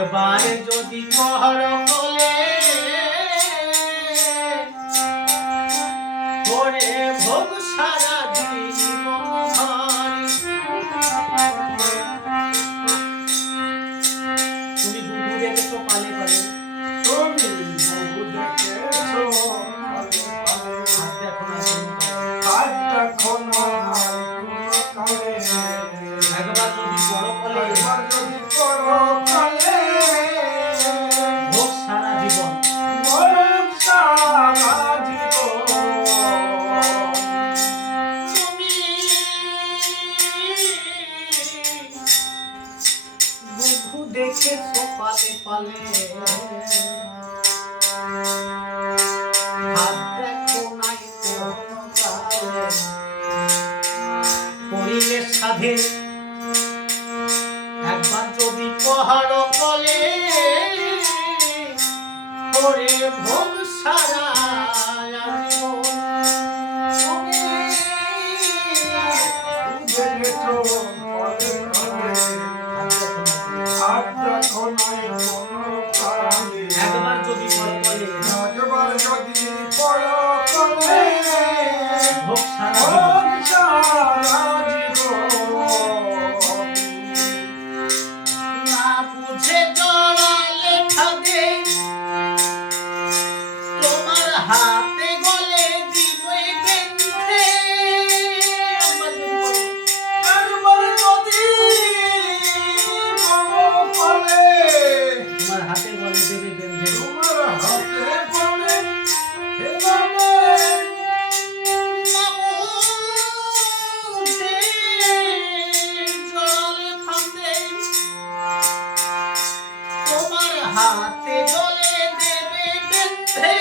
একবারে যদি পহর বলে পরে ভোগ সারা জীবন তুমি বুবু দেখেছো পালে পালে তুমি বুবু দেখেছো হাত দেখো না কালে একবার যদি বড় বলে একবার যদি বড় কালে ভোগ সারা জীবন ভোগ সারা জীবন তুমি বুবু দেখেছো পালে পালে হাত দেখো নাই পড়িলে সাধে একবার যদি পাহাড় বলে ওরে ভোগ সারা দেখেছো বলে কালে হাত দেখো নাই কোনো কালে একবার যদি বলে একবার যদি বড় কালে ভোগ সারা ভোগ সারা না বুঝে জড়ালে খাদে তোমার হাতে গলে দিবে বেঁধে একবার যদি বড় কালে তোমার হাতে গলে দেবে বেঁধে তোমার হাতে বলে এভাবে তোমার হাতে গলে দেবে বেঁধে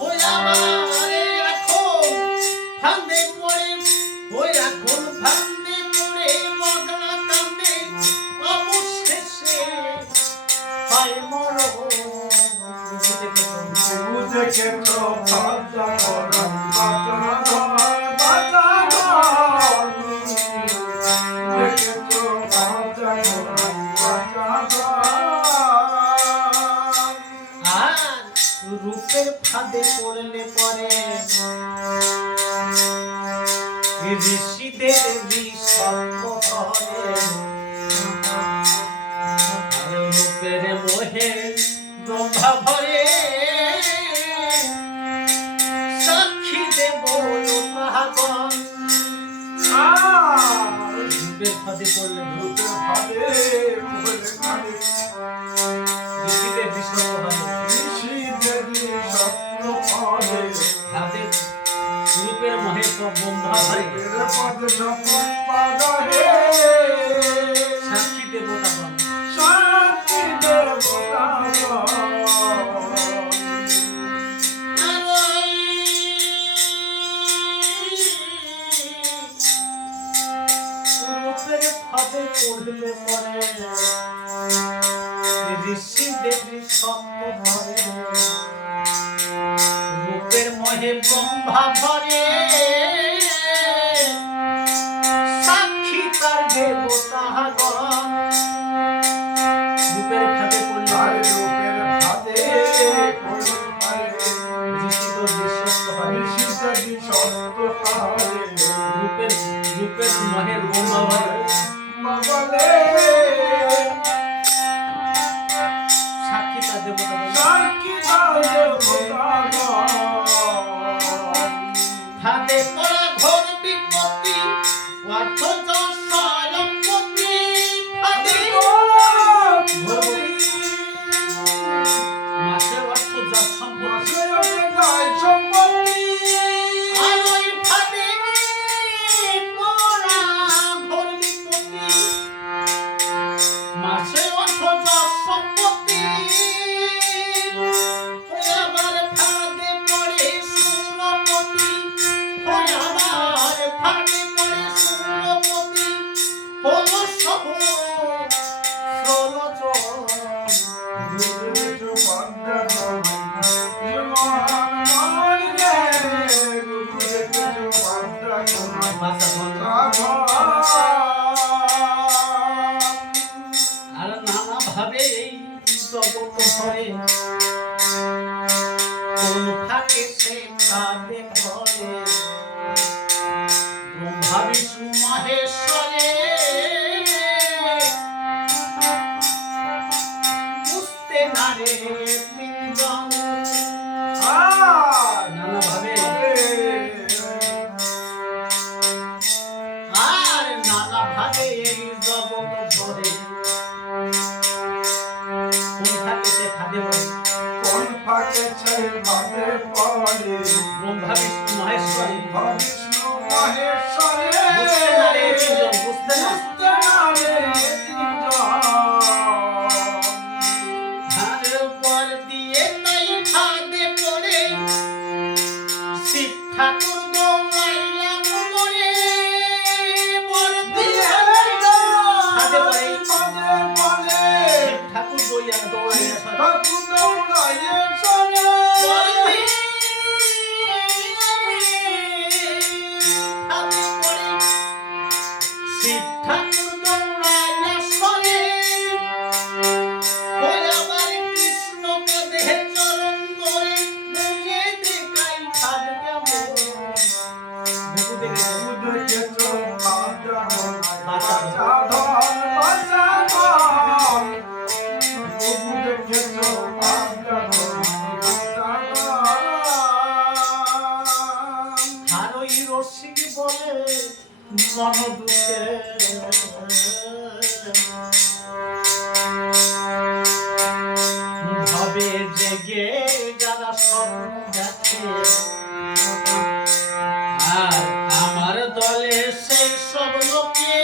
ওই আমারে এখন ফান্দে পড়ে ওই এখন ফান্দে পড়ে মগা কান্দে অবশেষে পায় মরণ দেখেছো বাজা ঘর বাজা ঘর বাজা ঘর ঋষিদের বিসর্গ করে রূপের মোহে ব্রহ্মা ভরে সাক্ষী দেব লোকাগণ রূপের ফাঁদে পড়লে ঋষিদের বিসর্গ হয় হাতে রূপের মোহে ব্রহ্মা ভরে সাক্ষী দেবতাগণ রূপের ফাঁদে পড়লে পরে ঋষি দেবী সত্য ধরে রূপের মোহে ব্রহ্মা ভরে সাক্ষী তার দেবতাগণ রূপের ফাঁদে পড়লে রূপের মোহে ব্রহ্মা ভরে সাক্ষী তার দেবতাগণ হাতে পড়া ঘোর বিপত্তি অর্থ সম্পত্তি হাতে মাসে অর্থ যা সম্পত্তি আর ওই ফাঁদে পড়া ঘোর বিপত্তি মাসে অর্থ যা সম্পত্তি আবার ফাঁদে পড়ে সুরপতি আমার ফাঁদে পড়ে সুরপতি হলো সহ আর নানা ভাবে এই জগৎ ধরে কোন ফাঁকে সে ফাঁদে পড়ে ব্রহ্মা বিষ্ণু মহেশ্বরে বুঝতে না রে তিনজন নানা ভাবে আর নানা ভাবে এই জগৎ ধরে কোন ফাঁকে সে ফাঁদে পড়ে ব্রহ্মা বিষ্ণু মহেশ্বরে বুঝতে না রে তিনজন বুঝতে না ধারের উপর দিয়ে তাই ফাঁদে পড়ে শিব ঠাকুর দৌড়াইয়া পড়ে বর দিয়ে ফাঁদে পড়ে শিব ঠাকুর দৌড়াইয়া শিব ঠাকুর দৌড়াইয়া সরে আবার কৃষ্ণ পদে চরণ করে বুঝে দেখাই ফাঁদ কেমন আর ওই রসিক বলে মন দুঃখে ভাবে জেগে যারা স্বপ্ন দেখে আর আমার দলে সেই সব লোকে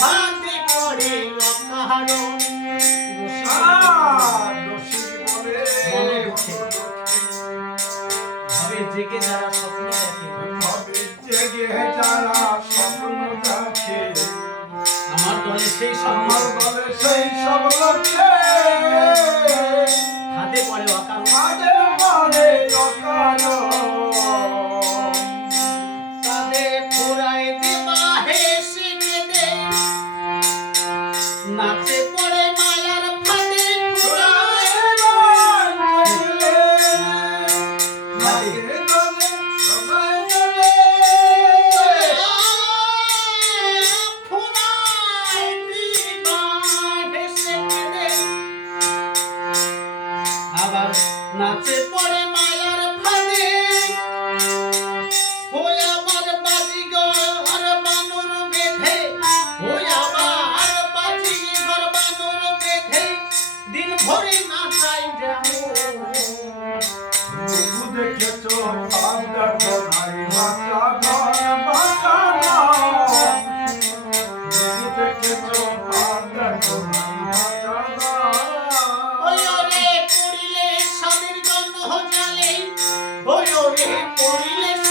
ফাঁদে পড়ে অকারণ ভাবে জেগে যারা স্বপ্ন দেখে আমার দলে সেই সব হাতে পড়ে তাদের ফুরাই দিবা হেসে কেঁদে নাচে পড়ে মায়ার ফাঁদে ফুরাই নয়নে পড়িলে